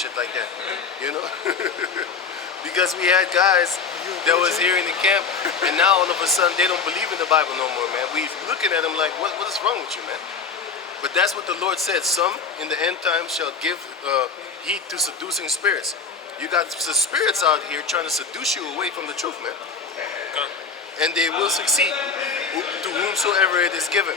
shit like that, you know? Because we had guys that was here in the camp, and now all of a sudden they don't believe in the Bible no more, man. We looking at them like, what is wrong with you, man? But that's what the Lord said. Some in the end time shall give heed to seducing spirits. You got the spirits out here trying to seduce you away from the truth, man. And they will succeed to whomsoever it is given.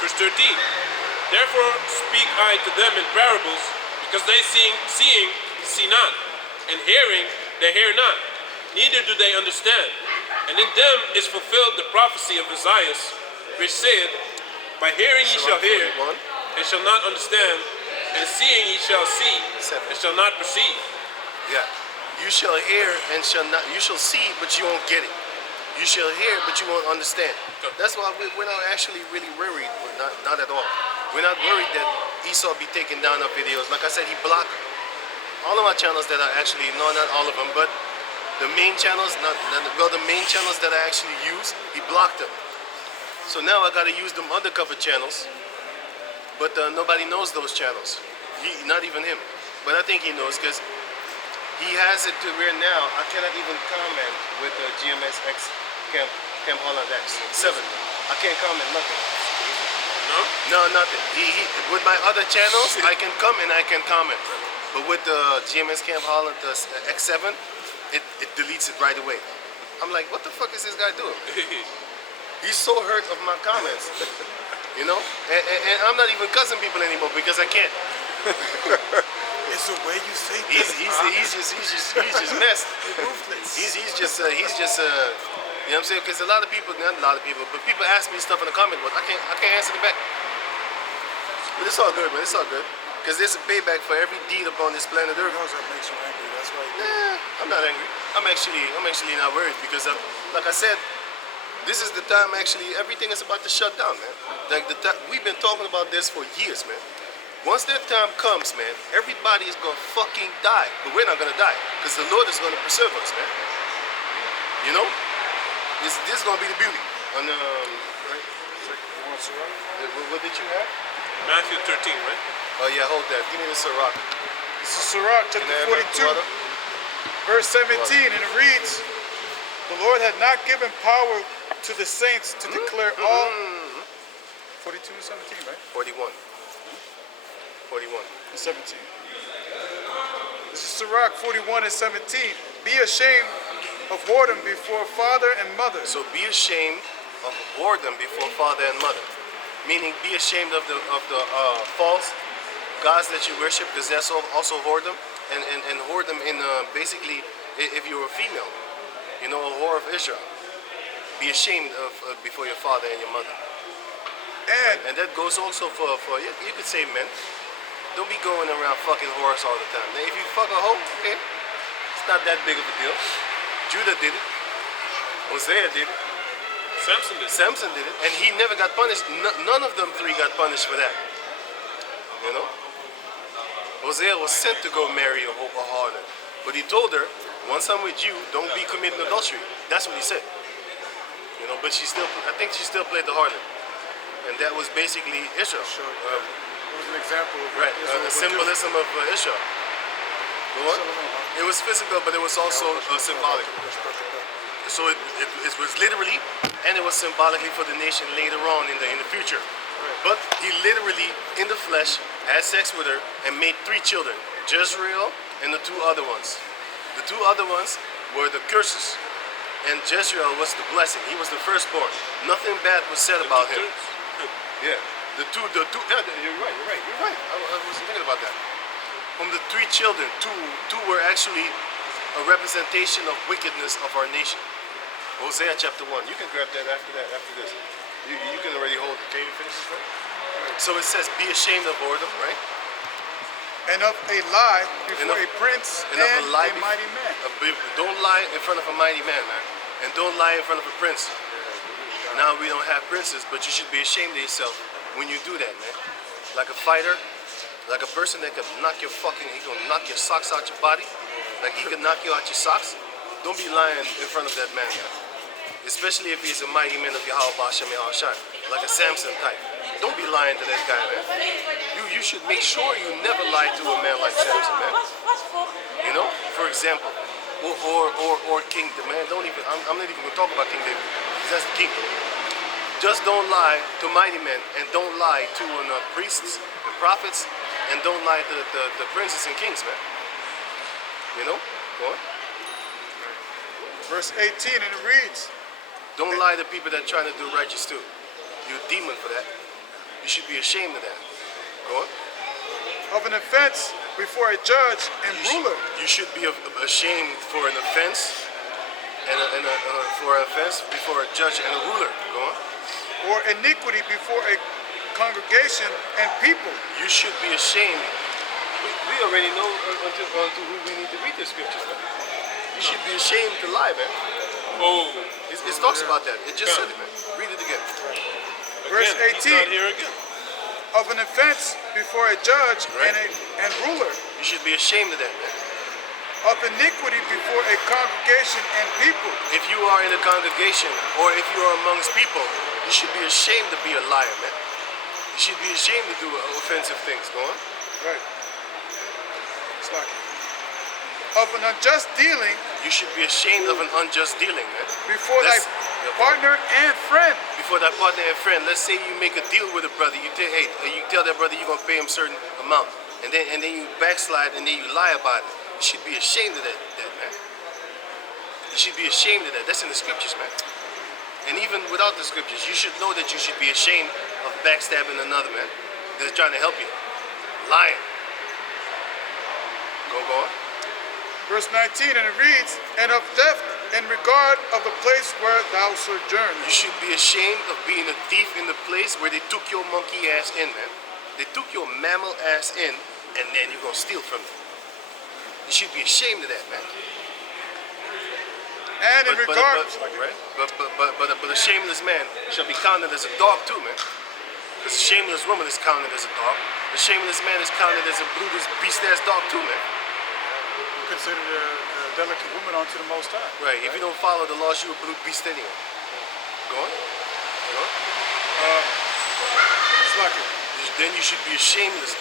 Verse 13. Therefore speak I to them in parables, because they seeing see not, and hearing they hear not, neither do they understand. And in them is fulfilled the prophecy of Isaiah, which saith, by hearing ye shall hear, and shall not understand, and seeing ye shall see, and shall not perceive. Yeah. You shall hear and shall not, you shall see, but you won't get it. You shall hear, but you won't understand. That's why we're not actually really worried. Not at all. We're not worried that Esau be taking down our videos. Like I said, he blocked all of my channels that are actually, no, not all of them, but the main channels, the main channels that I actually use, he blocked them. So now I got to use them undercover channels, but nobody knows those channels. Not even him. But I think he knows, because he has it to where now I cannot even comment with the GMS X Camp Holland X7. I can't comment nothing. No? No, nothing. With my other channels, I can come and I can comment. But with the GMS Camp Holland X7, it deletes it right away. I'm like, what the fuck is this guy doing? He's so hurt of my comments, you know? And I'm not even cussing people anymore because I can't. It's the way you say He's just messed. He's just you know what I'm saying? Because a lot of people, not a lot of people, but people ask me stuff in the comment, but I can't answer them back. But it's all good, man. It's all good. Because there's a payback for every deed upon this planet Earth. That makes you angry. That's why. I'm not angry. I'm actually not worried, because like I said, this is the time. Actually, everything is about to shut down, man. Like we've been talking about this for years, man. Once that time comes, man, everybody is gonna fucking die, but we're not gonna die, because the Lord is gonna preserve us, man. You know, this is gonna be the beauty. On right? What did you have? Matthew 13, right? Oh yeah, hold that. Give me the Sirach. This is Sirach chapter 42, verse 17, and it reads, "The Lord had not given power to the saints to declare all." 42 and 17, right? 41. 41. And 17. This is Sirach 41 and 17. Be ashamed of whoredom before father and mother. So be ashamed of whoredom before father and mother. Meaning, be ashamed of the false gods that you worship, because that's also whoredom. And whoredom in basically, if you're a female, you know, a whore of Israel. Be ashamed of before your father and your mother. And that goes also for you could say men. Don't be going around fucking whores all the time. Now, if you fuck a hoe, okay, it's not that big of a deal. Judah did it. Hosea did it. Samson did it. And he never got punished. None of them three got punished for that. You know? Hosea was sent to go marry a harlot. But he told her, once I'm with you, don't be committing adultery. That's what he said. You know, but I think she still played the harlot. And that was basically Israel. It was an example of right, a symbolism of Israel. What? It was physical, but it was also symbolic. So it was literally, and it was symbolically for the nation later on in the future. But he literally, in the flesh, had sex with her and made 3 children, Jezreel and the 2 other ones. The 2 other ones were the curses, and Jezreel was the blessing. He was the firstborn. Nothing bad was said about him. Yeah. The two, yeah, you're right. I wasn't thinking about that. From the 3 children, two were actually a representation of wickedness of our nation. Hosea chapter 1. You can grab that after this. You can already hold it. Can you finish this one? So it says, be ashamed of whoredom, right? And of a lie before a prince and a mighty man. Don't lie in front of a mighty man, man. And don't lie in front of a prince. Now we don't have princes, but you should be ashamed of yourself when you do that, man. Like a fighter, like a person that can knock your he can knock your socks out your body, like he can knock you out your socks. Don't be lying in front of that man, man. especially if he's a mighty man of Yahweh Bashem Shai, like a Samson type. Don't be lying to that guy, man. You should make sure you never lie to a man like Samson, man. You know, for example, or King David, man. Don't even. I'm not even gonna talk about King David, because that's the king. Just don't lie to mighty men, and don't lie to priests and prophets, and don't lie to the princes and kings, man. You know? Go on. Verse 18, and it reads, Don't lie to people that are trying to do righteous too. You're a demon for that. You should be ashamed of that. Go on. of an offense before a judge and ruler. You should be ashamed for an offense, for an offense before a judge and a ruler. Go on. Or iniquity before a congregation and people. You should be ashamed. We already know unto who we need to read the scriptures, man. You should be ashamed to lie, man. Oh. It talks about that. It just said it, man. Read it again. Verse 18. It's not here again. Of an offense before a judge Right. and ruler. You should be ashamed of that, man. Of iniquity before a congregation and people. If you are in a congregation or if you are amongst people, you should be ashamed to be a liar, man. You should be ashamed to do offensive things. Go on. Right. It's like of an unjust dealing You should be ashamed of an unjust dealing, man. before That's- thy partner and friend. Before that partner and friend, let's say you make a deal with a brother. You tell that brother you're gonna pay him certain amount, and then you backslide and then you lie about it. You should be ashamed of that man. You should be ashamed of that. That's in the scriptures, man. And even without the scriptures, you should know that you should be ashamed of backstabbing another man that's trying to help you. Lying. Go on. Verse 19, and it reads, and of theft in regard of the place where thou sojournest. You should be ashamed of being a thief in the place where they took your monkey ass in, man. They took your mammal ass in, and then you're gonna steal from them. You should be ashamed of that, man. And in regard, right? But a shameless man shall be counted as a dog too, man. Because a shameless woman is counted as a dog. A shameless man is counted as a brutish beast-ass dog too, man. considered a delicate woman unto the Most High. Right. If you don't follow the laws, you're a brute beast anyway. Go on. Go on. It's like it. Then you should be a shameless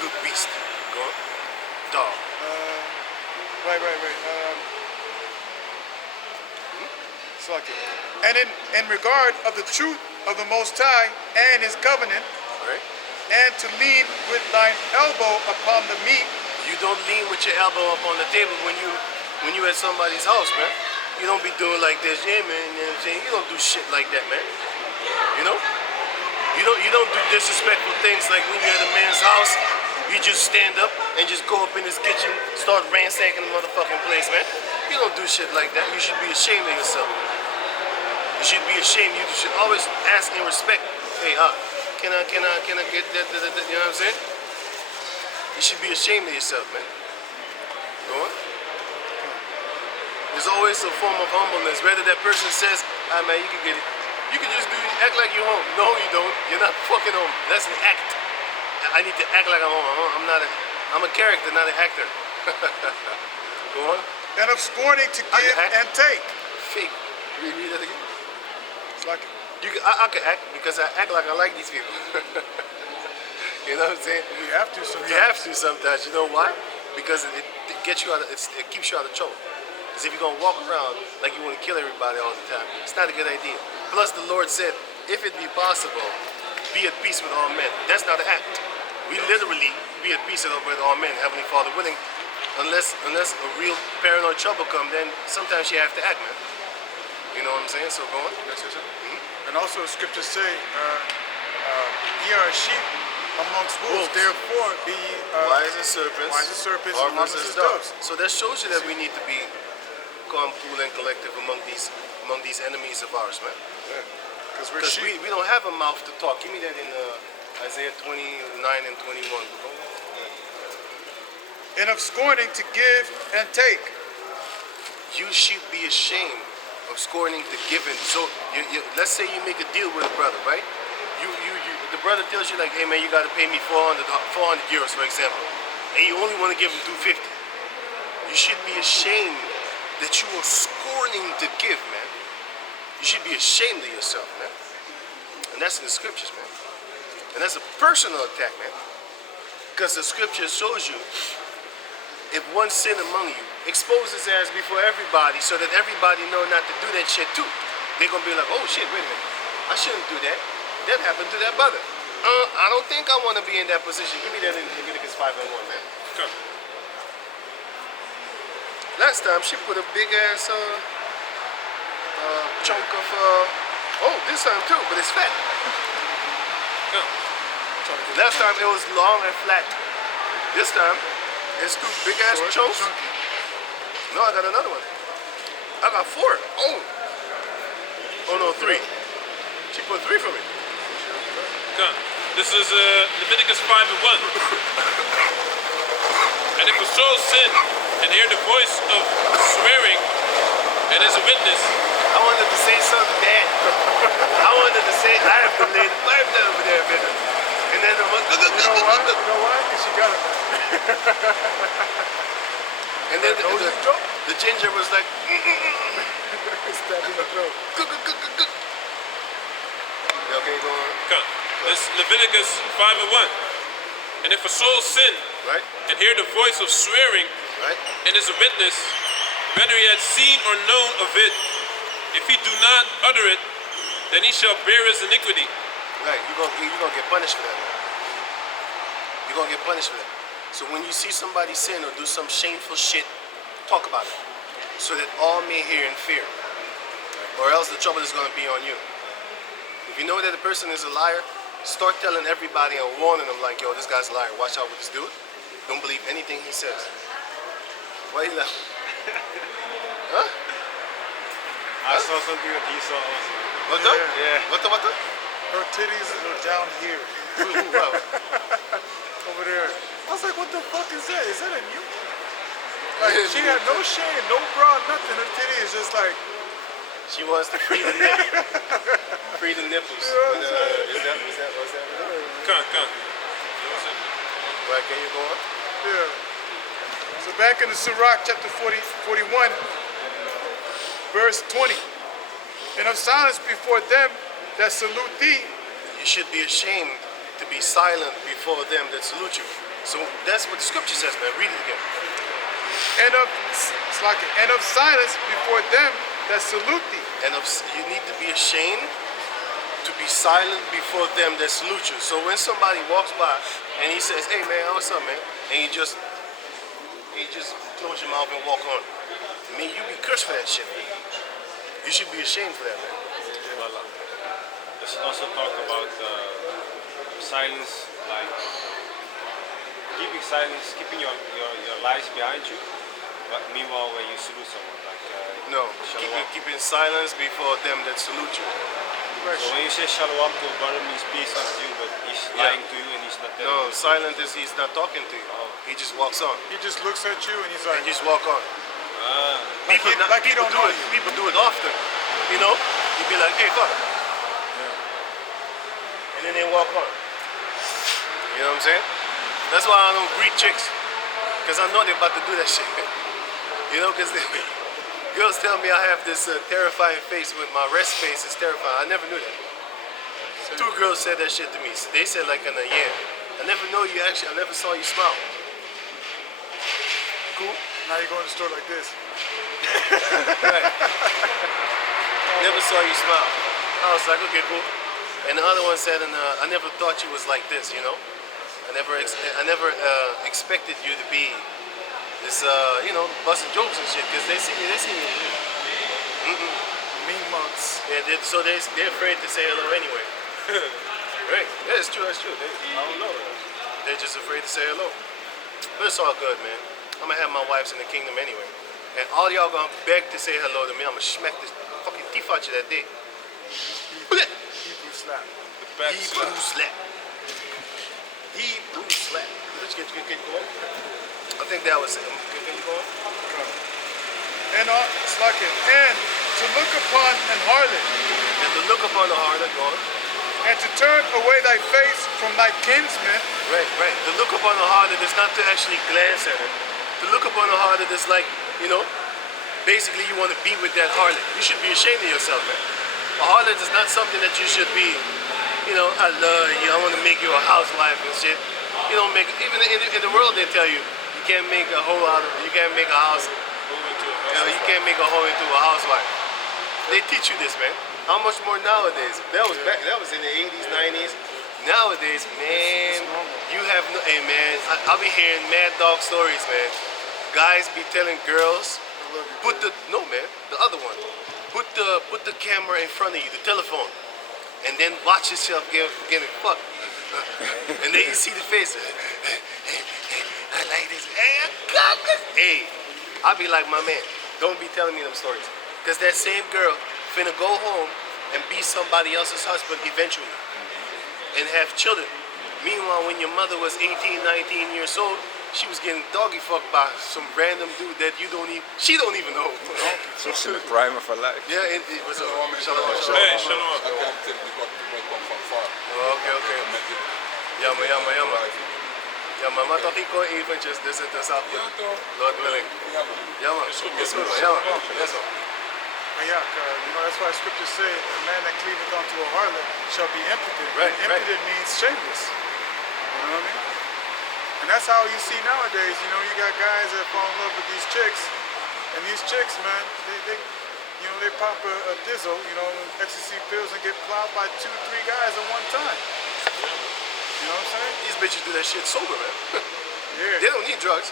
brute beast. Go on. Dog. Right. It's like it. And in regard of the truth of the Most High and His covenant, Right. and to lean with thine elbow upon the meat. You don't lean with your elbow up on the table when you at somebody's house, man. You don't be doing like this, yeah, man. You know what I'm saying? You don't do shit like that, man. You know? You don't do disrespectful things like when you're at a man's house. You just stand up and just go up in his kitchen, start ransacking the motherfucking place, man. You don't do shit like that. You should be ashamed of yourself. You should be ashamed. You should always ask and respect. Hey, can I get that? You know what I'm saying? You should be ashamed of yourself, man. Go on. There's always a form of humbleness. Whether that person says, man, you can get it. You can just act like you're home. No, you don't. You're not fucking home. That's an act. I need to act like I'm home. I'm a character, not an actor. Go on. And of scorning to give and take. Fake. Read that again. It's like I can act because I act like I like these people. You know what I'm saying? we have to sometimes. You have to sometimes. You know why? Because it gets you out. It keeps you out of trouble. Because if you're gonna walk around like you want to kill everybody all the time, it's not a good idea. Plus, the Lord said, "If it be possible, be at peace with all men." That's not an act. We literally be at peace with all men, Heavenly Father willing. Unless a real paranoid trouble come, then sometimes you have to act, man. You know what I'm saying? So go on. And also, scriptures say, "Ye are sheep amongst wolves. Therefore, be Wise as serpents, harmless as doves." So that shows you that we need to be calm, cool, and collective among these enemies of ours, man. Because we're Because sheep. we don't have a mouth to talk. Give me that in Isaiah 29 and 21. And of scorning to give and take. You should be ashamed of scorning to give in. So let's say you make a deal with a brother, right? The brother tells you like, hey man, you got to pay me 400 euros, for example, and you only want to give him 250. You should be ashamed that you are scorning to give, man. You should be ashamed of yourself, man. And that's in the scriptures, man. And that's a personal attack, man. Because the scripture shows you, if one sin among you, expose his ass before everybody so that everybody know not to do that shit too. They're going to be like, oh shit, wait a minute. I shouldn't do that. That happened to that brother. I don't think I want to be in that position. Give me that in Leviticus 5 and 1, man. Come. Last time she put a big ass chunk of, oh, this time too, but it's fat. Come. Last time it was long and flat. This time, it's two big ass chunks. No, I got another one. I got 4. Oh. Oh no, 3. She put 3 for me. Come. This is Leviticus 5 and 1. And if a soul sin and hear the voice of swearing and is a witness. I wanted to say something bad. I wanted to say I have to lay the pipe down over there, man. And then the one, You know why? You know why? Because she got it, man. and then the ginger was like, Stab in the throat. okay, go on. Come. This is Leviticus 5 and 1. And if a soul sin Right? and hear the voice of swearing Right? and is a witness, whether he had seen or known of it, if he do not utter it, then he shall bear his iniquity. Right. You're gonna get punished for that, man. You're gonna get punished for that. So when you see somebody sin or do some shameful shit, talk about it. So that all may hear and fear. Or else the trouble is gonna be on you. If you know that the person is a liar, start telling everybody and warning them like, yo, this guy's a liar. Watch out with this dude. Don't believe anything he says. Why you laughing? Huh? I saw something that he saw also. What the? Yeah. What the? Her titties are down here. Wow. Over there. I was like, what the fuck is that? Is that a new? Like, she had no shame, no bra, nothing. Her titty is just like, She wants to free the nipple. Free the nipples. But, was that? Come. Right, can you go on? yeah. So back in the Sirach, chapter 41, verse 20. And of silence before them that salute thee. You should be ashamed to be silent before them that salute you. So that's what the scripture says, man. Read it again. And of silence before them that salute thee. And you need to be ashamed to be silent before them that salute you. So when somebody walks by and he says, hey man, what's up, man? And you just close your mouth and walk on. I mean, you be cursed for that shit, man. You should be ashamed for that, man. Well, let's also talk about silence, like keeping silence, keeping your lies behind you. But meanwhile, when you salute someone, like No, shalom. keeping silence before them that salute you. So when you say shalom to a brother, means peace unto you, but he's lying to you and he's not telling No, you. silent is he's not talking to you. He just walks on. He just looks at you and he's And like, just walk on. Like he People don't do know it. you. People do it often. You know, you'd be like, hey, fuck. And then they walk on. You know what I'm saying? That's why I don't greet chicks. Because I know they're about to do that shit. You know, because girls tell me I have this terrifying face with my rest face is terrifying. I never knew that. 2 girls said that shit to me. They said like in a year. I never know you actually, I never saw you smile. Cool? now you go in the store like this. Right. Never saw you smile. I was like, okay, cool. And the other one said, I never thought you was like this, you know? I never expected you to be this, you know, busting jokes and shit, because they see me. Mean monks. Yeah, they're afraid to say hello anyway. Right? Yeah, it's true. I don't know. They're just afraid to say hello. But it's all good, man. I'm gonna have my wives in the kingdom anyway. And all y'all gonna beg to say hello to me. I'm gonna smack this fucking teeth out you that day. Hebrew slap. Hebrew slap. Hebrew slap. Can you go on? I think that was it. Can you go on? And it's like it. And to look upon an harlot, And to look upon the harlot, go on. and to turn away thy face from thy kinsman, Right. To look upon the harlot is not to actually glance at it. To look upon the harlot is like, you know, basically you want to be with that harlot. You should be ashamed of yourself, man. A harlot is not something that you should be, you know, I love you, I want to make you a housewife and shit. You don't make, even in the world they tell you, you can't make a hoe out of, you can't make a house, you know, you can't make a hoe into a housewife. They teach you this, man. How much more nowadays? That was back, that was in the 80s, 90s. Nowadays, man, you have no, hey man, I'll be hearing mad dog stories, man. Guys be telling girls, put the, no man, the other one. Put the camera in front of you, the telephone, and then watch yourself getting fucked. And then you see the face. I like this. Hey, I got this. Hey, I'll be like, my man, don't be telling me them stories. Because that same girl finna go home and be somebody else's husband eventually. And have children. Meanwhile, when your mother was 18, 19 years old, she was getting doggy fucked by some random dude that you don't even, she don't even know. She's in the prime of her life. Yeah, it was a shalom. Hey, shalom. Okay. Jammer. Jammer, maar toch ik gewoon eventjes, dus het is af. Lord willing. Jammer, is goed, jammer. Yes, sir. But yeah, you know, that's why scriptures say, a man that cleaveth unto a harlot shall be impotent. Right, And impotent means shameless. You know what I mean? And that's how you see nowadays, you know, you got guys that fall in love with these chicks, and these chicks, man, they you know, they pop a dizzle, you know, ecstasy pills and get plowed by 2, 3 guys at one time. You know what I'm saying? These bitches do that shit sober, man. Yeah. They don't need drugs.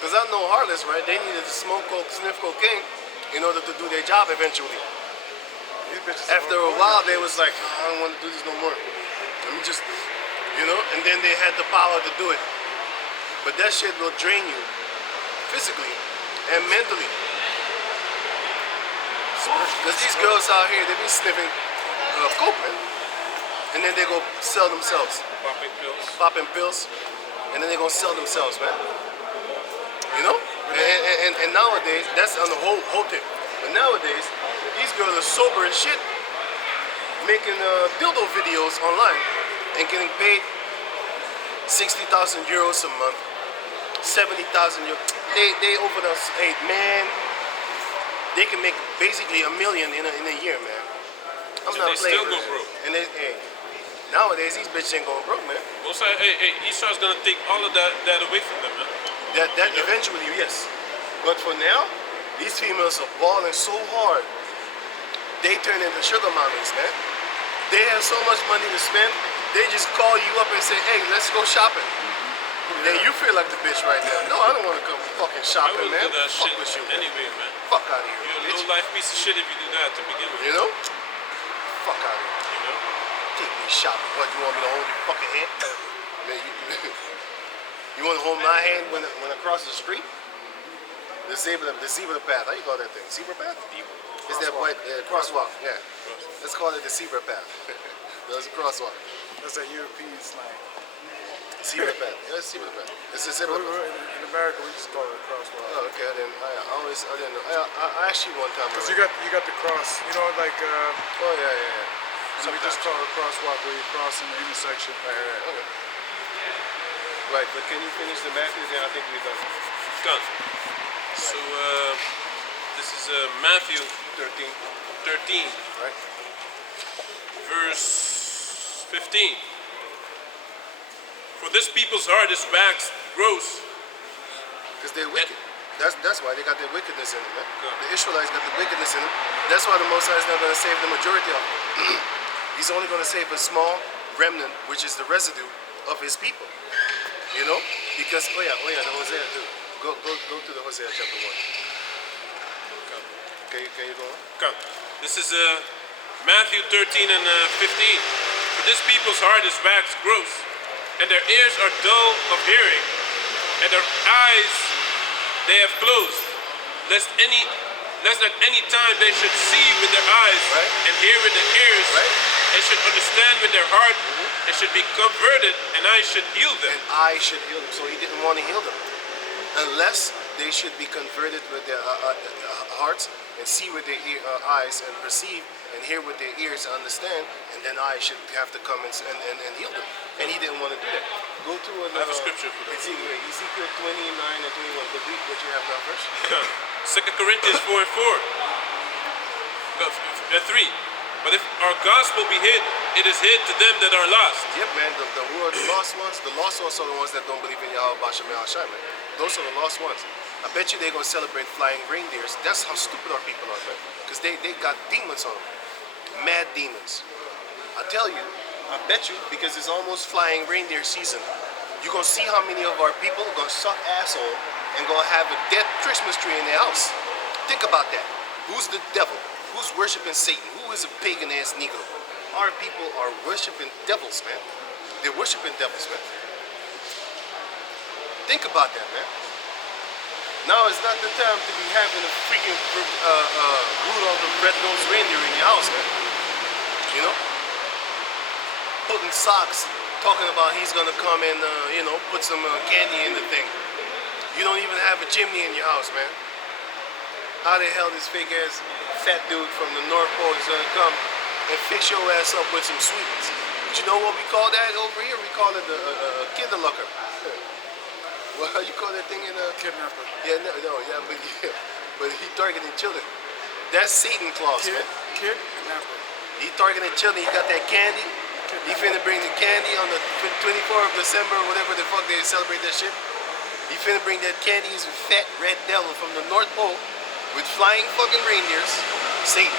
Because I know harlots, right? They needed to smoke coke, sniff cocaine in order to do their job eventually. These bitches After a while, they was like, I don't want to do this no more. Let me just, you know, and then they had the power to do it. But that shit will drain you physically and mentally. Because these girls out here, they be sniffing coke, man. And then they go sell themselves. Popping pills. And then they go sell themselves, man. You know? And nowadays, that's on the whole tip. But nowadays, these girls are sober as shit. Making dildo videos online and getting paid 60,000 euros a month. 70,000 euros. They open us, hey man, they can make basically $1 million in a year, man. I'm not They playing. still go broke. And they, hey, nowadays these bitches ain't going broke, man. Also, hey, Esau's gonna take all of that away from them, man. That eventually, yes. But for now, these females are balling so hard, they turn into sugar mommies, man. They have so much money to spend, they just call you up and say, hey, let's go shopping. Then you feel like the bitch right now. No, I don't want to come fucking I shopping, wouldn't man. do that Fuck shit with you, man. anyway, man. Fuck out of here, You're a bitch. low life piece of shit if you do that to begin with. You know? Fuck out of here. You know? Take me shopping. What, you want me to hold your fucking hand? Man, you want to hold my hand when I cross the street? The zebra path. How you call that thing? Zebra path? It's that white crosswalk. Yeah. Let's call it the zebra path. There's a crosswalk. That's that European slang. Zebra path. Yeah, it's zebra path. It's a zebra path. In America, we just call it a crosswalk. Oh, okay. I didn't know. I asked you one time. Because already. you got the cross, you know, like, Oh yeah. so we just call it a crosswalk where you cross in the intersection. Right. Okay. Right, but can you finish the Matthew? Then I think we're done. Done. So, this is Matthew 13. 13, Right. verse 15. For this people's heart is waxed gross. Because they're wicked. That's why they got their wickedness in them, man. Good. The Israelites got the wickedness in them. That's why the Most High is not going to save the majority of them. He's only going to save a small remnant, which is the residue of his people. You know? Because, oh yeah, the Hosea too. Go to the Hosea chapter 1. Can you go on? Come. This is Matthew 13 and 15. For this people's heart is waxed gross, and their ears are dull of hearing, and their eyes they have closed, lest at any time they should see with their eyes, Right. and hear with their ears, Right. and should understand with their heart, and should be converted, and I should heal them. And I should heal them. So he didn't want to heal them. Unless they should be converted with their hearts and see with their eyes and perceive and hear with their ears and understand, and then I should have to come and heal them. And he didn't want to do that. Go to I have a scripture for that. Ezekiel 29 and 21. But read what you have now first. 2 Corinthians 4 and 4. 3. But if our gospel be hid, it is hid to them that are lost. Yeah, man, who are the lost ones? The lost ones are the ones that don't believe in Yahweh Bashem Yahushai, man. Those are the lost ones. I bet you they're going to celebrate flying reindeers. That's how stupid our people are, man. Because they got demons on them. Mad demons. I tell you, I bet you, because it's almost flying reindeer season, you're going to see how many of our people are going to suck asshole and going to have a dead Christmas tree in their house. Think about that. Who's the devil? Who's worshiping Satan? Who is a pagan-ass Negro? Our people are worshiping devils, man. They're worshiping devils, man. Think about that, man. Now is not the time to be having a freaking Rudolph the Red-Nosed Reindeer in your house, man. You know? Putting socks, talking about he's gonna come and, you know, put some candy in the thing. You don't even have a chimney in your house, man. How the hell this fake-ass fat dude from the North Pole is gonna come and fix your ass up with some sweets? But you know what we call that over here? We call it a kinderlucker. Well, how you call that thing in a Kidnapper. yeah, but he targeting children. That's Satan Claus, man. Kidnapper. He targeting children. He got that candy. He finna bring the candy on the 24th of December, whatever the fuck they celebrate that shit. He finna bring that candy. He's a fat red devil from the North Pole with flying fucking reindeers. Satan.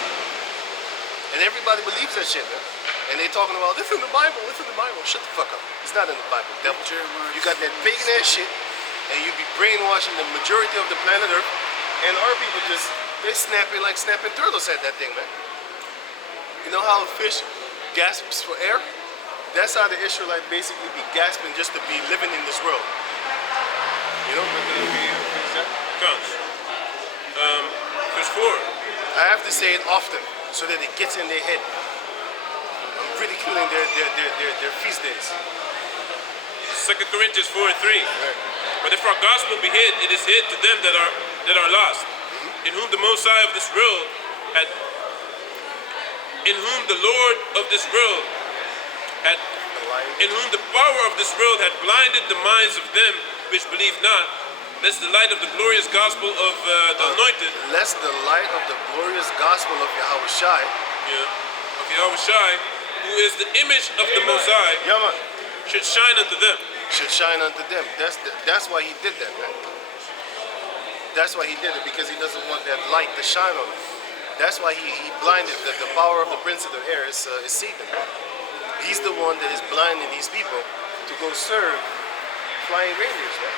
And everybody believes that shit, man. And they talking about, this in the Bible, this in the Bible. Shut the fuck up. It's not in the Bible, devil. You got that pagan ass shit, and you be brainwashing the majority of the planet Earth, and our people just, they snapping like snapping turtles at that thing, man. You know how a fish gasps for air? That's how the Israelite basically be gasping just to be living in this world. You know? Comes. Verse 4. I have to say it often so that it gets in their head. I'm ridiculing their feast days. 2 Corinthians 4:3. But if our gospel be hid, it is hid to them that are lost, in whom the Most High of this world had, in whom the Lord of this world had, in whom the power of this world had blinded the minds of them which believe not, lest the light of the glorious gospel of the anointed, Lest the light of the glorious gospel of Yahushai, of Yahushai, who is the image of the Most High, Yaman, should shine unto them. should shine unto them. That's why he did that, man. That's why he did it, because he doesn't want that light to shine on them. That's why he blinded the power of the prince of the air is Satan. He's the one that is blinding these people to go serve flying reindeers, man.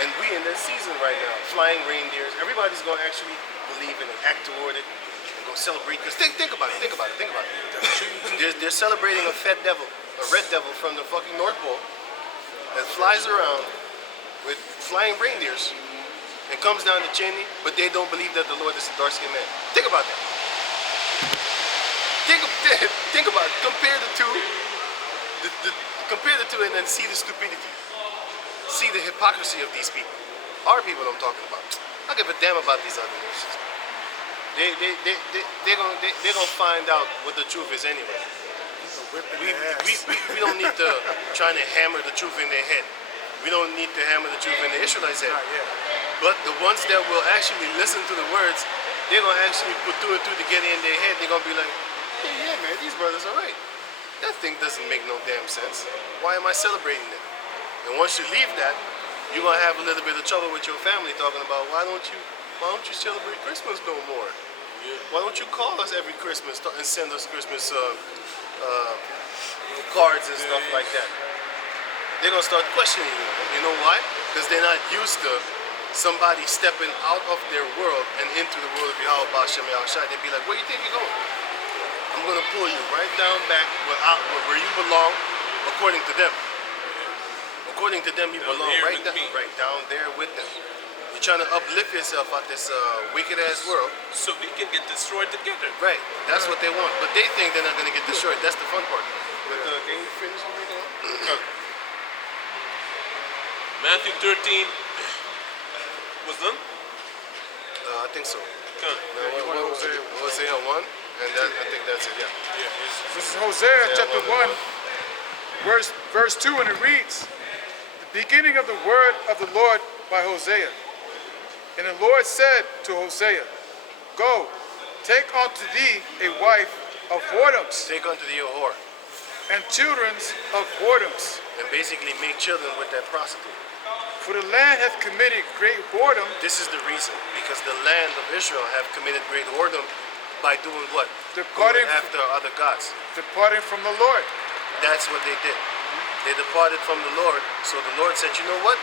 And we in this season right now, flying reindeers. Everybody's gonna actually believe in and act toward it and go celebrate. Because think about it. They're celebrating a fat devil, a red devil from the fucking North Pole that flies around with flying reindeers and comes down the chimney, but they don't believe that the Lord is a dark-skinned man. Think about that. Think about it. Compare the two. Compare the two and then see the stupidity. See the hypocrisy of these people. Our people I'm talking about. I don't give a damn about these other nations. They're gonna find out what the truth is anyway. We don't need to try to hammer the truth in their head. We don't need to hammer the truth in the Israelites' head. But the ones that will actually listen to the words, they're gonna actually put two and two together in their head. They're gonna be like, yeah man, these brothers are right. That thing doesn't make no damn sense. Why am I celebrating it? And once you leave that, you're gonna have a little bit of trouble with your family talking about why don't you celebrate Christmas no more? Why don't you call us every Christmas and send us Christmas cards and stuff like that? They're gonna start questioning you. You know why? Because they're not used to somebody stepping out of their world and into the world of Yahweh Bashem Yahushai. They'd be like, where you think you're going? I'm gonna pull you right down back where you belong, according to them. According to them, you belong right down there with them. You're trying to uplift yourself out this wicked ass world, So we can get destroyed together. right? That's what they want, but they think they're not gonna get destroyed. That's the fun part. But can you finish the reading? Matthew 13 was done? I think so. Come. Hosea 1, and I think that's it. Yeah. This is Hosea chapter 1, verse 2, and it reads, the beginning of the word of the Lord by Hosea. And the Lord said to Hosea, go, take unto thee a wife of whoredoms, Take unto thee a whore. and children's of whoredoms. And basically make children with that prostitute. For the land hath committed great whoredom, This is the reason. Because the land of Israel have committed great whoredom by doing what? Departing Going after other gods. departing from the Lord. That's what they did. They departed from the Lord. So the Lord said, you know what?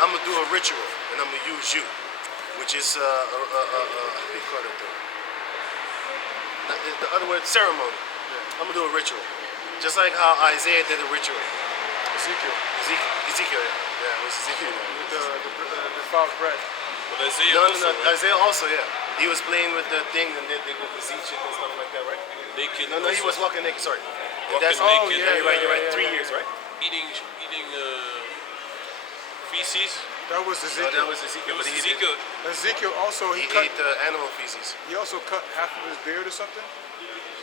I'm going to do a ritual and I'm going to use you. Which is, what do you call it? The other word, ceremony. I'm going to do a ritual. Just like how Isaiah did a ritual. Ezekiel, Ezekiel, yeah, it was Ezekiel. with the defiled bread. But Isaiah No, also, right? Isaiah also, yeah. He was playing with the thing and then they go beseech it and stuff like that, right? Naked. No, he also. was walking naked, sorry. Walking That's, naked. yeah, you're right, yeah, 3 yeah, years, right? Eating feces. That was No, Ezekiel. that was Ezekiel, It was but Ezekiel. Ezekiel also he cut. ate animal feces, He also cut half of his beard or something,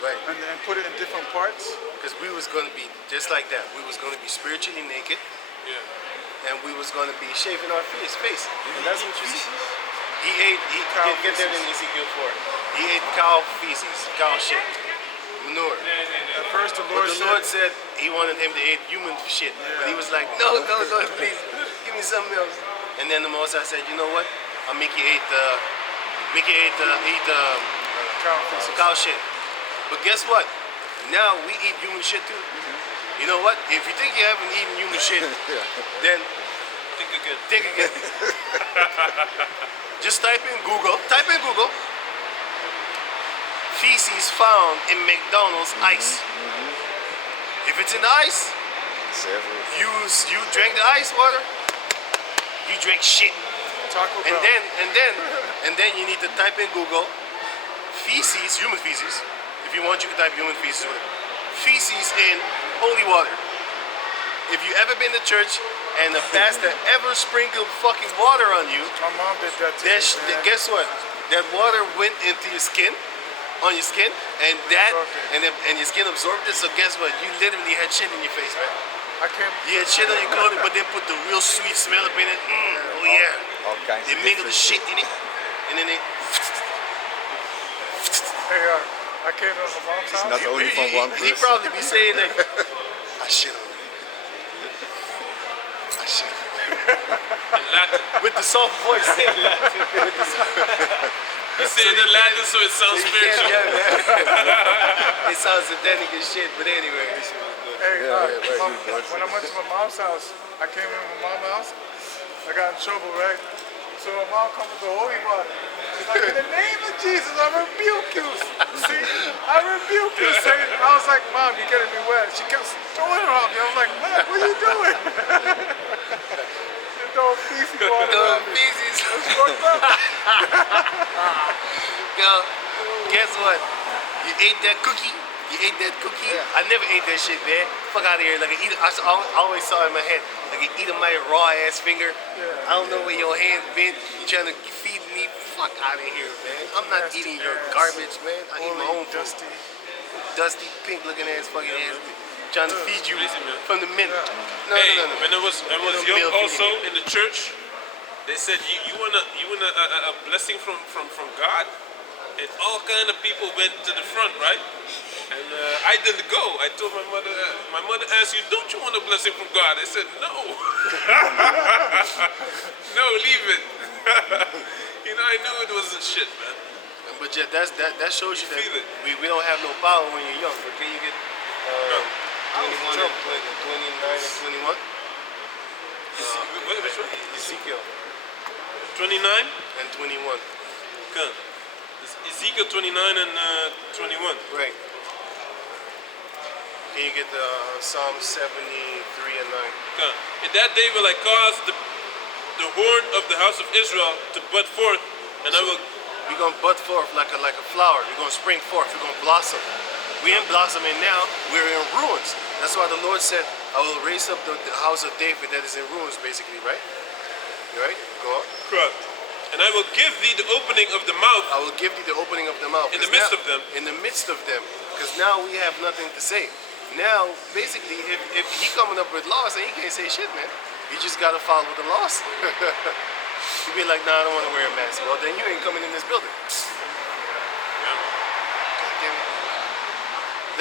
right? and put it in different parts. Because we was going to be just like that. We was going to be spiritually naked, Yeah. and we was going to be shaving our face. And that's what you see. He ate, Cow get that in feces. Ezekiel 4. He ate cow feces, cow shit, manure. At first, the But Lord the said, Lord said he wanted him to eat human shit. But he was like, no, please, give me something else. And then the Moses said, you know what? I'll make you eat cow feces. cow shit. But guess what? Now we eat human shit too. You know what? If you think you haven't eaten human shit, then Think again. think again. Just type in Google. Feces found in McDonald's ice. If it's in the ice, It's everywhere. you drank the ice water. You drank shit. Taco And Bell. then you need to type in Google feces, human feces. If you want, you can type human feces with it. Feces in holy water. If you ever been to church and the pastor ever sprinkled fucking water on you, My mom did that to me, man. guess what? That water went into your skin, on your skin, and your skin absorbed it. So guess what? You literally had shit in your face, man. I can't. You had shit on your clothing, but they put the real sweet smell up in it. Oh yeah. All kinds They of mingle the different shit in it, and then they. Hey, I came to my mom's house. not only from one He person. probably be saying that. I shit on it. I shit on In Latin. it. With the soft voice. You say it in Latin so it sounds spiritual. It sounds satanic as shit, but anyway. Hey, right. when I went to my mom's house, I came in my mom's house. I got in trouble, right? So my mom come with the holy water. She's like, in the name of Jesus, I rebuke you. See, I rebuke you, Satan. I was like, Mom, you're getting me wet. She kept throwing her on me. I was like, Mom, what are you doing? You're throwing feces water on me. Feces. It's fucked up. Yo, guess what? You ate that cookie? You ate that cookie? I never ate that shit, man. Fuck out of here. Like I always saw it in my head. Like an Edomite raw ass finger. I don't know where your hands been. You trying to feed me? Fuck out of here, man. I'm not Nasty eating your ass. garbage, man. I eat my own food. Dusty. Pink looking ass fucking ass. Trying to feed you Crazy, man. from the mint. No, Hey, no. when I was Little young meal also feeding. in the church, they said you want a blessing from God, and all kind of people went to the front, right? And I didn't go. I told my mother asked you, don't you want a blessing from God? I said, no. No, leave it. You know, I knew it wasn't shit, man. But yeah, that shows you that Feel it. we don't have no power when you're young. But can you get 21 and 29 and 21? Which one? Ezekiel 29? and 21. Okay. Ezekiel 29 and 21. Right. Can you get the Psalm 73 and 9? Okay. In that day will I cause the horn of the house of Israel to bud forth, and I will. We're gonna bud forth like a flower. We're gonna spring forth. We're gonna blossom. We ain't blossoming now. We're in ruins. That's why the Lord said, "I will raise up the house of David that is in ruins." Basically, right? You right? Go on. Correct. And I will give thee the opening of the mouth. I will give thee the opening of the mouth. In the 'Cause midst now- of them. In the midst of them. Because now we have nothing to say. Now, basically, if he coming up with laws, then he can't say shit, man. You just gotta follow the laws. You be like, nah, I don't want to wear a mask. Well, then you ain't coming in this building. Yeah.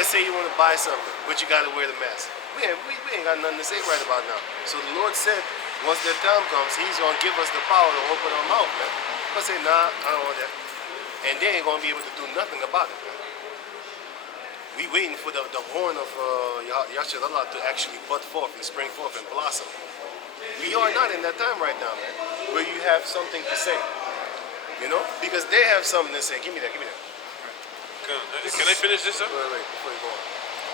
Let's say you want to buy something, but you got to wear the mask. We ain't got nothing to say right about now. So the Lord said, once that time comes, He's going to give us the power to open our mouth, man. I say, nah, I don't want that. And they ain't going to be able to do nothing about it, man. We waiting for the horn of Yasharallah to actually bud forth and spring forth and blossom. We are not in that time right now, man, where you have something to say. You know? Because they have something to say. Give me that, give me that. Can I finish this up? Wait, before you go on.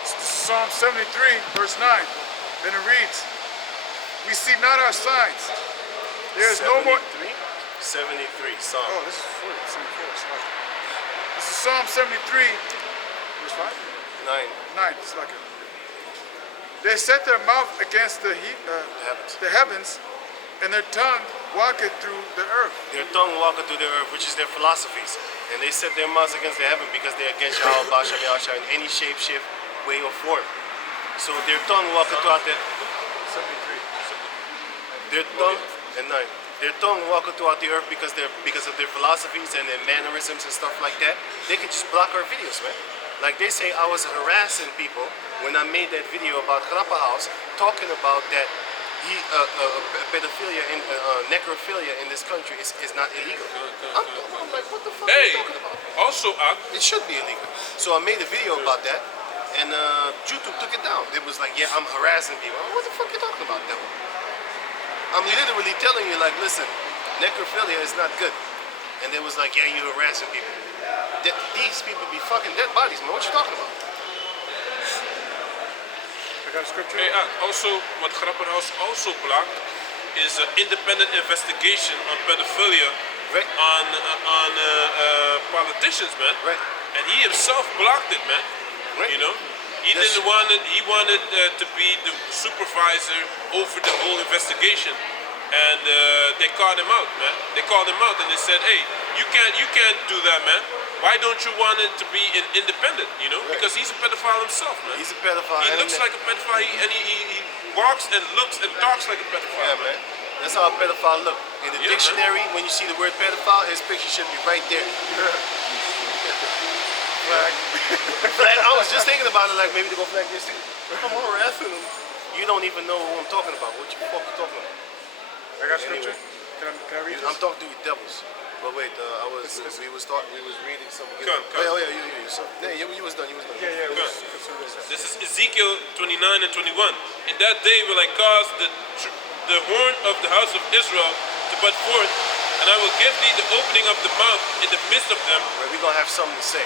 This is Psalm 73, verse 9. Then it reads, we see not our signs. There is no more... 73, Psalm. Oh, this is 74. Sorry. This is Psalm 73, verse 5? 9. It's like it. They set their mouth against the heavens, and their tongue walketh through the earth. Their tongue walketh through the earth, which is their philosophies. And they set their mouths against the heaven because they're against Yahweh Bashem Yahshua in any shape, shift, way, or form. So their tongue walketh throughout the... 73. Their tongue, and 9. Their tongue walketh throughout the earth because of their philosophies and their mannerisms and stuff like that. They could just block our videos, man. Like they say, I was harassing people when I made that video about Grappa House, talking about that pedophilia and necrophilia in this country is not illegal. I'm like, what the fuck are you talking about? Also, It should be illegal. So I made a video about that, and YouTube took it down. It was like, yeah, I'm harassing people. What the fuck are you talking about, devil? I'm literally telling you, like, listen, necrophilia is not good. And they was like, yeah, you harassing people. These people be fucking dead bodies, man. What you talking about? I got a scripture. hey, also, what Grapper House also blocked is an independent investigation on pedophilia Right. on politicians, man. Right. And he himself blocked it, man. Right. You know, he That's- didn't want it. He wanted to be the supervisor over the whole investigation, and they called him out, man. They called him out and they said, "Hey, you can't do that, man. Why don't you want it to be independent? You know, Right. because he's a pedophile himself, man. He's a pedophile. He and looks like a pedophile, and he walks and looks and talks like a pedophile, Yeah, man. That's how a pedophile look. In the Yeah, man. dictionary, when you see the word pedophile, his picture should be right there. Flag. I was just thinking about it, like maybe to go flag this too. I'm harassing him. You don't even know who I'm talking about. What you fuck talking about? I got Anyway. scripture. Can I read I'm this? talking to you devils. But wait, we was reading something. Come. Oh yeah, you. So, yeah, you was done. You was done. Yeah. Come. This is Ezekiel 29 and 21. In that day will I cause the horn of the house of Israel to bud forth, and I will give thee the opening of the mouth in the midst of them, Where we gonna have something to say.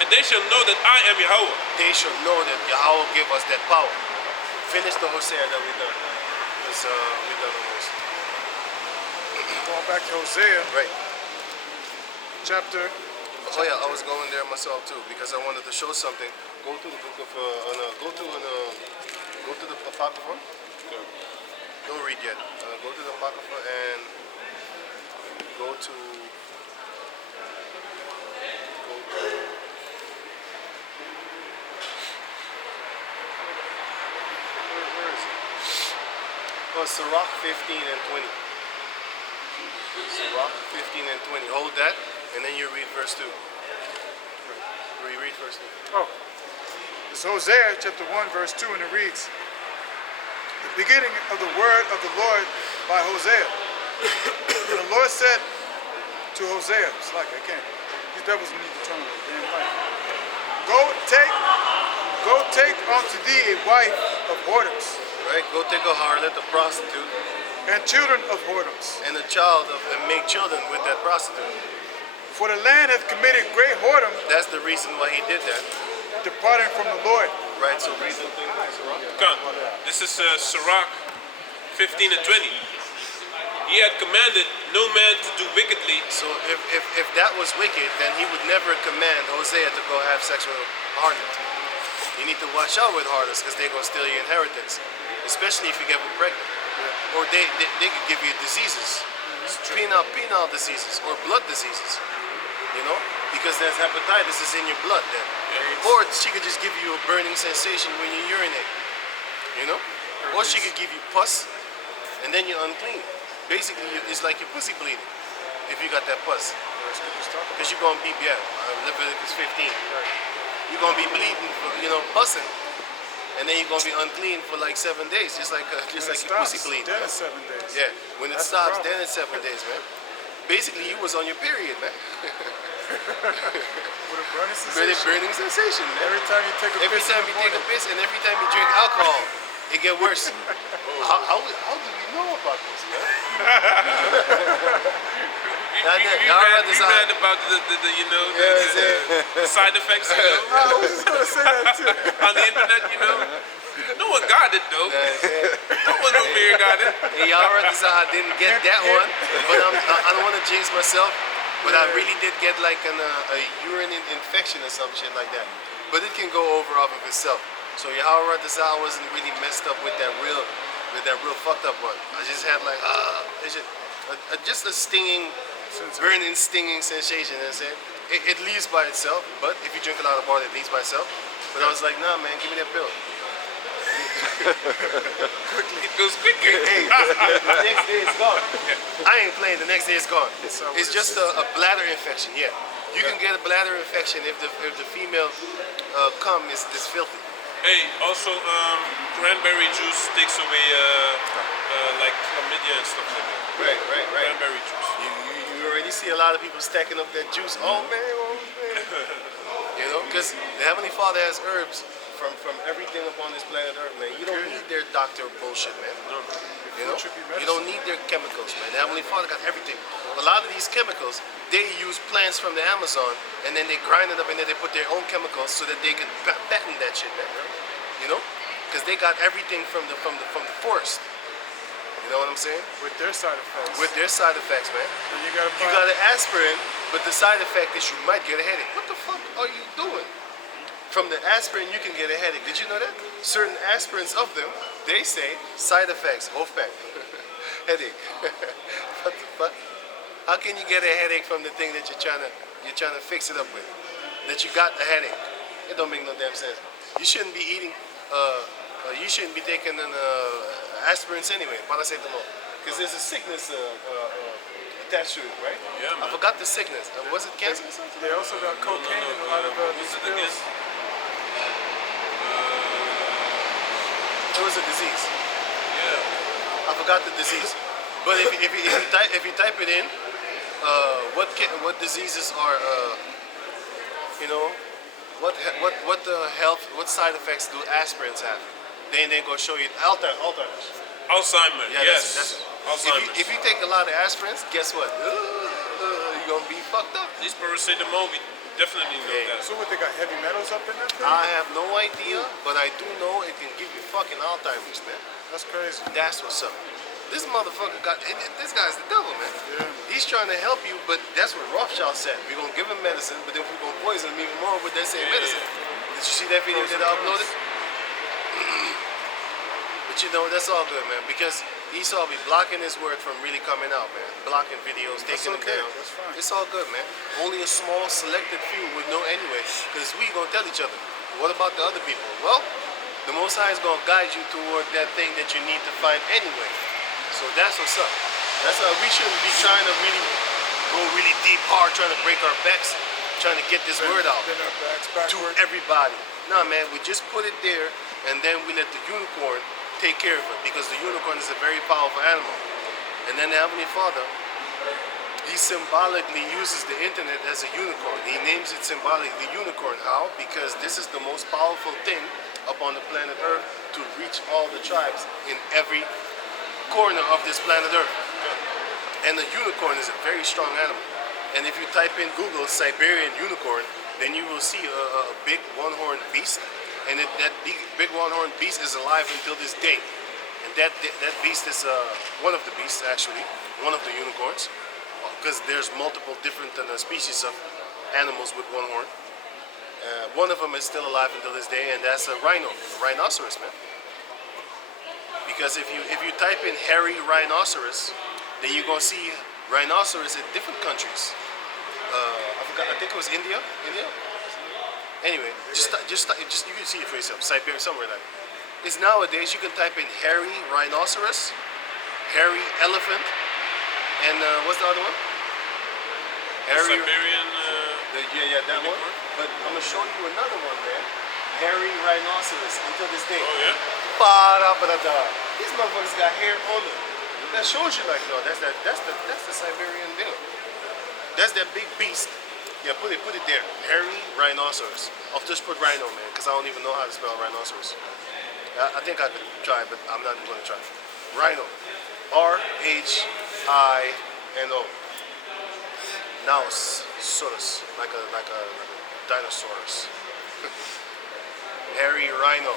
and they shall know that I am Yahweh. They should know that Yahweh give us that power. Finish the Hosea that we done. Because we done almost. Going back to Hosea, Right. chapter. Oh yeah, I was going there myself too because I wanted to show something. Go to the book of go to the Apocrypha. Don't read yet. Go to the Apocrypha and go to where is it? Oh, Sirach 15 and 20. Sirach 15 and 20. Hold that, and then you read verse 2. Read verse 2. Oh, it's Hosea chapter 1, verse 2, and it reads, the beginning of the word of the Lord by Hosea. And the Lord said to Hosea, it's like I can't. These devils need to turn on the damn light. Go take unto thee a wife of whoredoms, Right? Go take a harlot, a prostitute, and children of whoredoms. and a child of, and make children with that prostitute. For the land hath committed great whoredom, That's the reason why he did that. departing from the Lord. Right? So read the thing. Sirach. Come. This is Sirach 15 and 20. He had commanded no man to do wickedly. So if that was wicked, then he would never command Hosea to go have sex with a harlot. You need to watch out with harlots because they're going to steal your inheritance, especially if you get them pregnant. Or they could give you diseases, penile diseases or blood diseases, you know, because there's hepatitis is in your blood then. Or she could just give you a burning sensation when you urinate, you know. Or she could give you pus and then you're unclean. Basically, it's like your pussy bleeding if you got that pus. Because you're going to be, Leviticus 15. you're gonna be bleeding, pussing, and then you're gonna be unclean for like 7 days, just like When your it pussy stops, bleed. then it's 7 days. Yeah, when it That's the stops, problem. then it's 7 days, man. Basically, you was on your period, man. With a burning Burning, sensation. burning sensation, man. Every time you take a Every piss in time the you take a morning. piss and every time you drink alcohol, it get worse. How do we know about this, man? You read about the side effects, I was just going to say that too. on the internet, No one got it though. No one over here got it. Hey, y'all heard this? I didn't get that one, but I don't want to jinx myself. But I really did get like a urine infection or some shit like that. But it can go over off of itself. So Yahweh I wasn't really messed up with that real fucked up one. I just had like just a stinging, burning, stinging sensation. That's it. It leaves by itself. But if you drink a lot of water, it leaves by itself. But I was like, nah, man, give me that pill. It goes quicker. Hey, the next day it's gone. I ain't playing. The next day it's gone. It's just a bladder infection. Yeah, you can get a bladder infection if the female cum is filthy. Hey, also cranberry juice takes away like chlamydia and stuff like that. Right. Cranberry juice. You already see a lot of people stacking up that juice. Oh man. Because the Heavenly Father has herbs from everything upon this planet Earth, man. You don't need their doctor bullshit, man. You don't need their chemicals, man. The Heavenly Father got everything. A lot of these chemicals, they use plants from the Amazon, and then they grind it up, and then they put their own chemicals so that they can patent that shit, man. Because they got everything from the forest. You know what I'm saying? With their side effects. With their side effects, man. And you gotta You got an aspirin, but the side effect is you might get a headache. What the fuck are you doing? From the aspirin, you can get a headache. Did you know that? Certain aspirins of them, they say side effects, Wolfpack, headache. What the fuck? How can you get a headache from the thing that you're trying to fix it up with? That you got a headache? It don't make no damn sense. You shouldn't be eating. You shouldn't be taking an aspirins anyway, paracetamol, because there's a sickness attached to it, right? Yeah, man. I forgot the sickness. Was it cancer or something? They also got cocaine in a lot of these What's it again? pills. It was a disease. Yeah. I forgot the disease. But if you type it in, what diseases are what side effects do aspirins have? Then they're gonna show you Alzheimer's. Alzheimer's. Yeah, Yes. that's Alzheimer's. If you take a lot of aspirins, guess what? You're gonna be fucked up. This paracetamol, we definitely know Hey. that. So what, they got heavy metals up in that thing? I have no idea, but I do know it can give you fucking Alzheimer's, man. That's crazy. That's what's up. This motherfucker this guy's the devil, man. Yeah. He's trying to help you, but that's what Rothschild said. We're gonna give him medicine, but then we're gonna poison him even more with that same medicine. Did you see that video that I uploaded? But that's all good, man, because Esau be blocking his word from really coming out, man. Blocking videos, taking them okay. down. That's fine. It's all good, man. Only a small selected few would know anyway, because we gonna tell each other. What about the other people? Well, the Most High is gonna guide you toward that thing that you need to find anyway. So that's what's up. That's why we shouldn't be trying to really go really deep, hard, trying to break our backs, trying to get this word out Bend our backs to backward. everybody. Nah, man, we just put it there, and then we let the unicorn take care of it, because the unicorn is a very powerful animal. And then the Heavenly Father, he symbolically uses the internet as a unicorn. He names it symbolically unicorn. How? Because this is the most powerful thing upon the planet Earth to reach all the tribes in every corner of this planet Earth. And the unicorn is a very strong animal. And if you type in Google Siberian unicorn, then you will see a big one-horned beast. And that big one-horned beast is alive until this day. And that beast is one of the beasts, actually, one of the unicorns, because there's multiple different species of animals with one horn. One of them is still alive until this day, and that's a rhinoceros, man. Because if you type in hairy rhinoceros, then you're gonna see rhinoceros in different countries. I think it was India. Anyway, just you can see it for yourself. Siberia, somewhere like. It's nowadays you can type in hairy rhinoceros, hairy elephant, and what's the other one? Hairy. Siberian. Yeah, that one. But I'm gonna show you another one, man. Hairy rhinoceros until this day. Oh yeah. Ba-da-ba-da-da. These motherfuckers got hair on them. That shows you like, no, that's the Siberian deal. That's that big beast. Yeah, put it there. Hairy rhinoceros. I'll just put rhino, man, because I don't even know how to spell rhinoceros. I think I could try, but I'm not even gonna try. Rhino. R-H-I-N-O. Naus, soros, like a dinosaurus. Hairy rhino.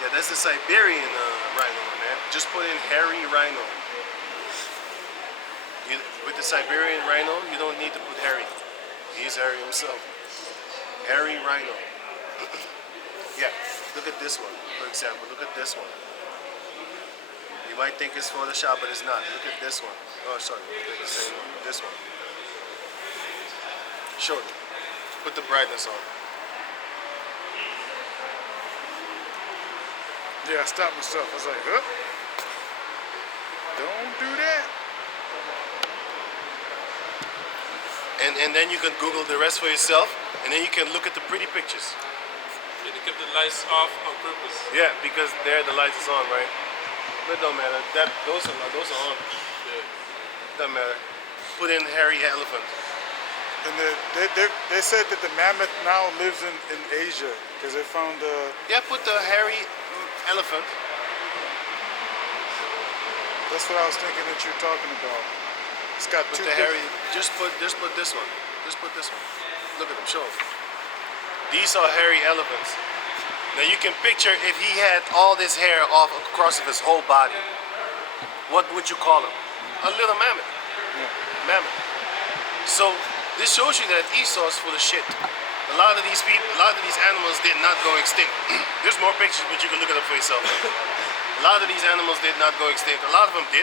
Yeah, that's the Siberian rhino, man. Just put in hairy rhino. With the Siberian rhino, you don't need to put hairy. He's hairy himself. Hairy rhino. Yeah, look at this one, for example. Look at this one. You might think it's Photoshop, but it's not. Look at this one. Oh, sorry, they're the same one. This one. Show it. Put the brightness on. Yeah, I stopped myself. I was like, huh? Don't do that. And then you can Google the rest for yourself, and then you can look at the pretty pictures. Did they keep the lights off on purpose? Yeah, because there the lights is on, right? But it don't matter. Those are on. Yeah. Doesn't matter. Put in hairy elephant. And they said that the mammoth now lives in Asia because they found Yeah, put the hairy elephant. that's what I was thinking that you're talking about. It's got Put two the hairy. Just put this one. Just put this one. Look at them. Show 'em. These are hairy elephants. Now you can picture if he had all this hair off across of his whole body. What would you call him? A little mammoth. Mammoth. So this shows you that Esau's full of shit. A lot of these people, a lot of these animals did not go extinct. There's more pictures, but you can look it up for yourself. A lot of these animals did not go extinct. A lot of them did,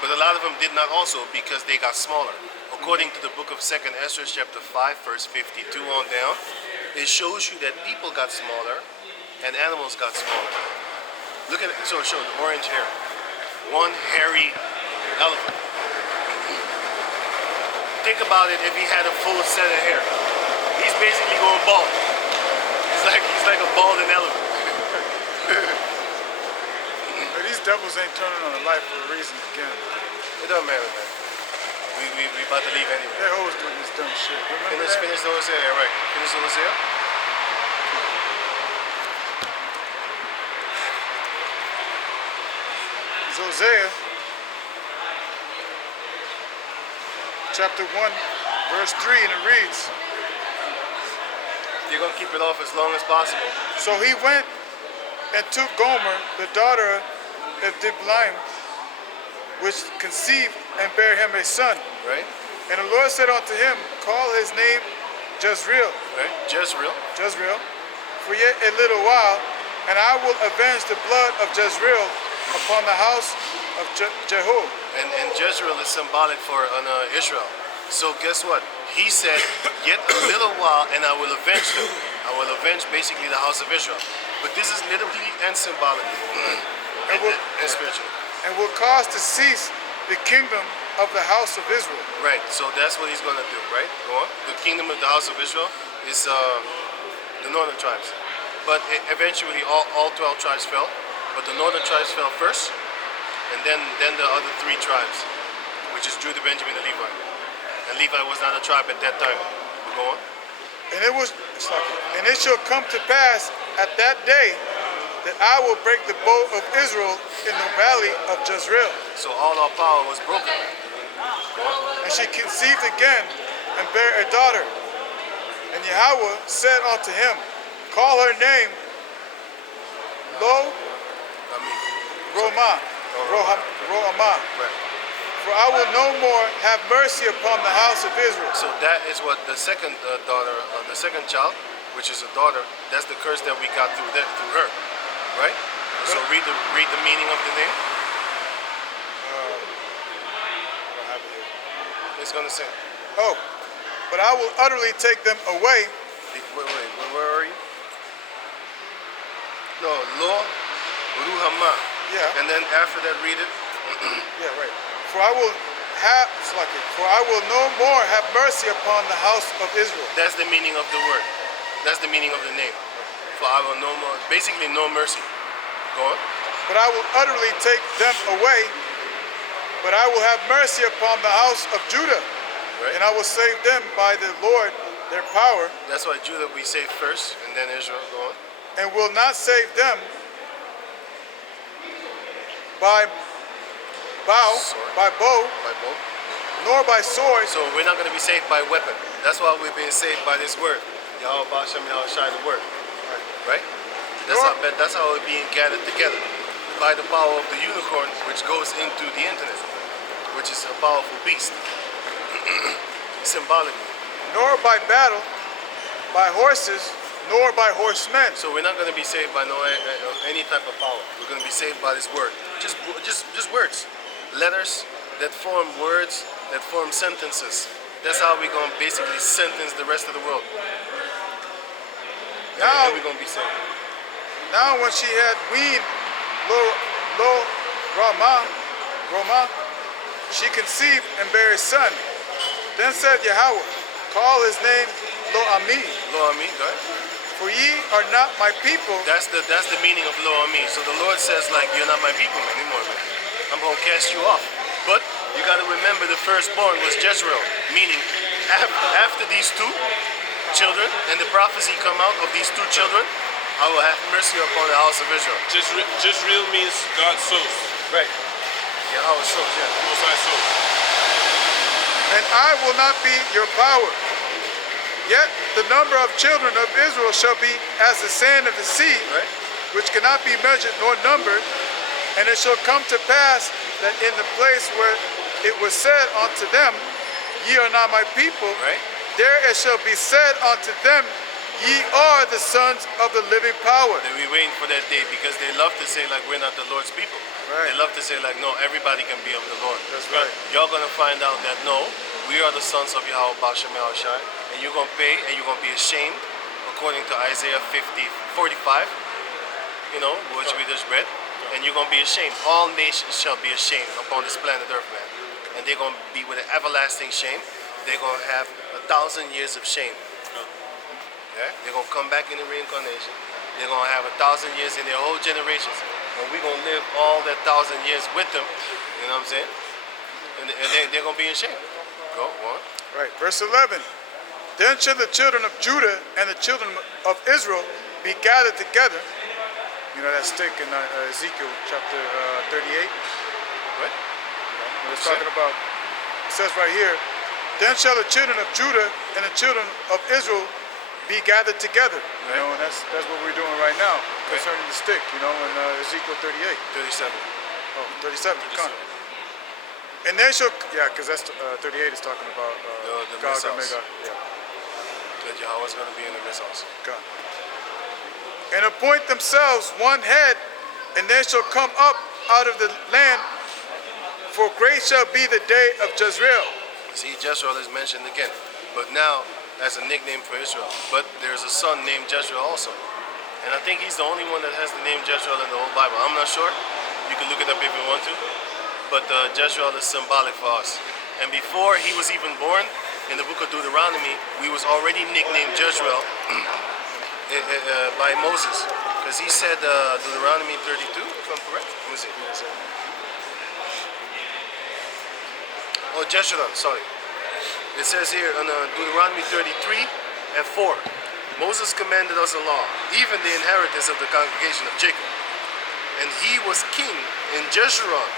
but a lot of them did not also because they got smaller. According to the book of 2nd Ezra, chapter 5, verse 52 on down, it shows you that people got smaller and animals got smaller. Look at it. So show the orange hair. One hairy elephant. Think about it if he had a full set of hair. He's basically going bald. He's like a balding elephant. But these devils ain't turning on the light for a reason again. It doesn't matter, man. We about to leave anyway. They're always doing this dumb shit. Remember that? Finish the Hosea, yeah, right. Finish the Hosea. It's Hosea, chapter 1, verse 3, and it reads, You're gonna keep it off as long as possible. So he went and took Gomer, the daughter of Diblaim, which conceived and bare him a son. Right? And the Lord said unto him, Call his name Jezreel, Right? Jezreel. for yet a little while, and I will avenge the blood of Jezreel upon the house of Jehu. And Jezreel is symbolic for Israel. So guess what? He said, yet a little while and I will avenge them. I will avenge basically the house of Israel. But this is literally and symbolically and spiritually. And will cause to cease the kingdom of the house of Israel. Right, so that's what he's going to do, right? Go on. The kingdom of the house of Israel is the northern tribes. But eventually all 12 tribes fell. But the northern tribes fell first. And then the other 3 tribes, which is Judah, Benjamin, and Levi. And Levi was not a tribe at that time. Go on. And it shall come to pass at that day that I will break the bow of Israel in the valley of Jezreel. So all our power was broken. And she conceived again and bare a daughter. And Yahweh said unto him, Call her name Rohamah. Right. For I will no more have mercy upon the house of Israel. So that is what the second daughter, the second child, which is a daughter, that's the curse that we got through her, right? So read the meaning of the name. It's gonna say. Oh, but I will utterly take them away. Wait, where are you? No, Lo Ruhamah. Yeah. And then after that, read it. Yeah, right. For I will For I will no more have mercy upon the house of Israel. That's the meaning of the word. That's the meaning of the name. For I will no more, basically no mercy. Go on. But I will utterly take them away. But I will have mercy upon the house of Judah. Right. And I will save them by the Lord, their power. That's why Judah we save first, and then Israel. Go on. And will not save them by bow, Sword. By bow. nor by sword. So we're not going to be saved by weapon. That's why we're being saved by this word. Yahweh Bashem Yahweh Shai, the word. Right? That's how we're being gathered together. By the power of the unicorn, which goes into the internet, which is a powerful beast. Symbolically. Nor by battle, by horses, nor by horsemen. So we're not going to be saved by any type of power. We're going to be saved by this word. Just words. Letters that form words, that form sentences. That's how we're going to basically sentence the rest of the world. Now and we're going to be saved. Now when she had weaned Rama, she conceived and bare a son. Then said Yahweh, call his name Lo-Ami, Lo-Ami, go ahead. for ye are not my people. That's the meaning of Lo-Ami. So the Lord says, like, you're not my people anymore, man. I'm going to cast you off. But you got to remember the firstborn was Jezreel, meaning after these two children and the prophecy come out of these two children, I will have mercy upon the house of Israel. Jezreel means God sows. Right. Yahweh sows, yeah. Most High sows. And I will not be your power. Yet the number of children of Israel shall be as the sand of the sea, Right. which cannot be measured nor numbered. And it shall come to pass that in the place where it was said unto them, ye are not my people, Right. there it shall be said unto them, ye are the sons of the living power. They be waiting for that day because they love to say like we're not the Lord's people. Right. They love to say like no, everybody can be of the Lord. That's right. Y'all gonna find out that no, we are the sons of Yahweh Bashem Yahweh Shai, and you're gonna pay and you're gonna be ashamed according to Isaiah 45, you know, which we just read. And you're gonna be ashamed. All nations shall be ashamed upon this planet Earth, man. And they're gonna be with an everlasting shame. They're gonna have 1,000 years of shame. Yeah? They're gonna come back in the reincarnation. They're gonna have 1,000 years in their whole generations. And we're gonna live all that 1,000 years with them. You know what I'm saying? And they're gonna be ashamed. Go on. Right. Verse 11. Then shall the children of Judah and the children of Israel be gathered together. You know that stick in Ezekiel chapter 38. What? It's talking about, it says right here, then shall the children of Judah and the children of Israel be gathered together. You know, and that's what we're doing right now concerning the stick, you know, in Ezekiel 38. 37. Oh, 37. Come on. And they shall, yeah, because that's 38 is talking about the Gog and missiles. Magog. Yeah. That Yahweh's gonna be in the missiles. God. And appoint themselves one head, and they shall come up out of the land, for great shall be the day of Jezreel. See, Jezreel is mentioned again, but now as a nickname for Israel. But there's a son named Jezreel also. And I think he's the only one that has the name Jezreel in the whole Bible. I'm not sure. You can look it up if you want to. But Jezreel is symbolic for us. And before he was even born, in the book of Deuteronomy, we was already nicknamed Jezreel by Moses. Because he said Deuteronomy 32, if I'm correct. Let me see. Oh, Jezreel, sorry. It says here in Deuteronomy 33 and 4, Moses commanded us a law, even the inheritance of the congregation of Jacob. And he was king in Jeshurun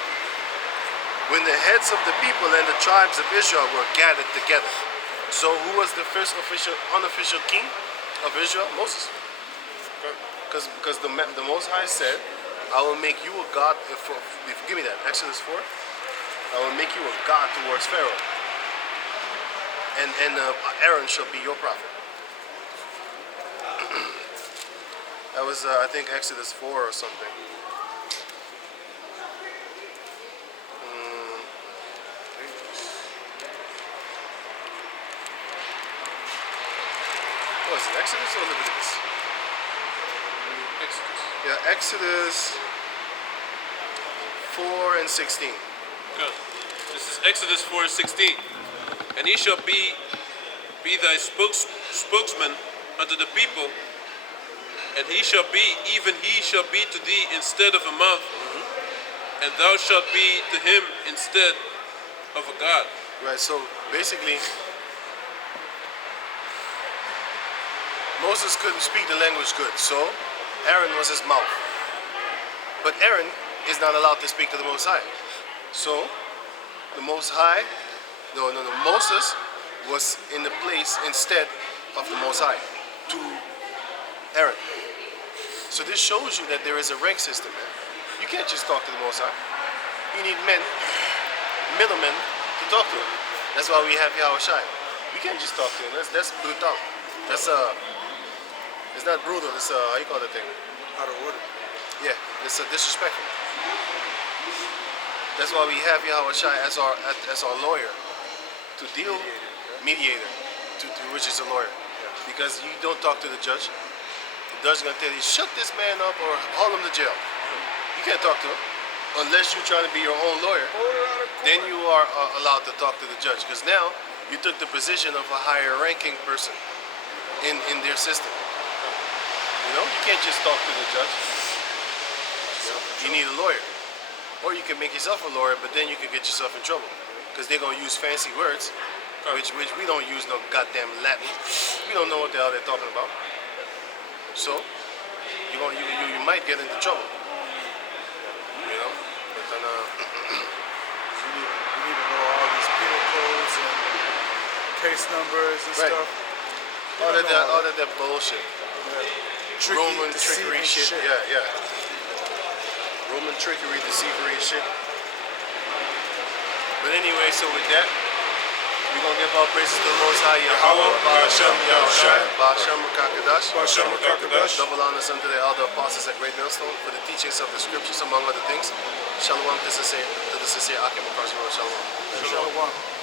when the heads of the people and the tribes of Israel were gathered together. So who was the first unofficial king of Israel? Moses. Because the Most High said, I will make you a god, give me that, Exodus 4. I will make you a god towards Pharaoh. And Aaron shall be your prophet. That was, I think, Exodus 4 or something. What was it, Exodus or Leviticus? Exodus. Yeah, Exodus 4 and 16. Good. It This is Exodus 4:16. And he shall be thy spokesman unto the people, and he shall be, even he shall be to thee instead of a mouth, and thou shalt be to him instead of a God. Right, so basically, Moses couldn't speak the language good, so Aaron was his mouth. But Aaron is not allowed to speak to the Most High. So the Most High, Moses was in the place instead of the Most High to Aaron. So this shows you that there is a rank system, man. You can't just talk to the Most High. You need men, middlemen, to talk to him. That's why we have Yahweh Shai. We can't just talk to him. That's brutal. That's it's not brutal. It's how you call that thing? Out of order. Yeah, it's disrespectful. That's why we have Yahweh Shai as our lawyer to deal, mediator, which is a lawyer. Because you don't talk to the judge. The judge is gonna tell you, shut this man up or haul him to jail. You can't talk to him unless you're trying to be your own lawyer. Then you are allowed to talk to the judge. Because now you took the position of a higher ranking person in their system. You know, you can't just talk to the judge. You need a lawyer. Or you can make yourself a lawyer, but then you can get yourself in trouble. Because they're going to use fancy words, which we don't use no goddamn Latin. We don't know what the hell they're talking about. So, you might get into trouble. You know? But then, You need to know all these penal codes and case numbers and Right. stuff. all of that bullshit. Roman trickery deceiving shit. Yeah. Roman trickery, deceivery shit. But anyway, so with that, we're going to give our praises to the Most High Yahweh, Ba'ashem, Yahushai, Ba'ashem, Makakadash. Ba'ashem Makakadash. Double honors unto the elder apostles at Great Millstone for the teachings of the scriptures, among other things. Shalom to the sincere Akim across the road. Shalom. Shalom.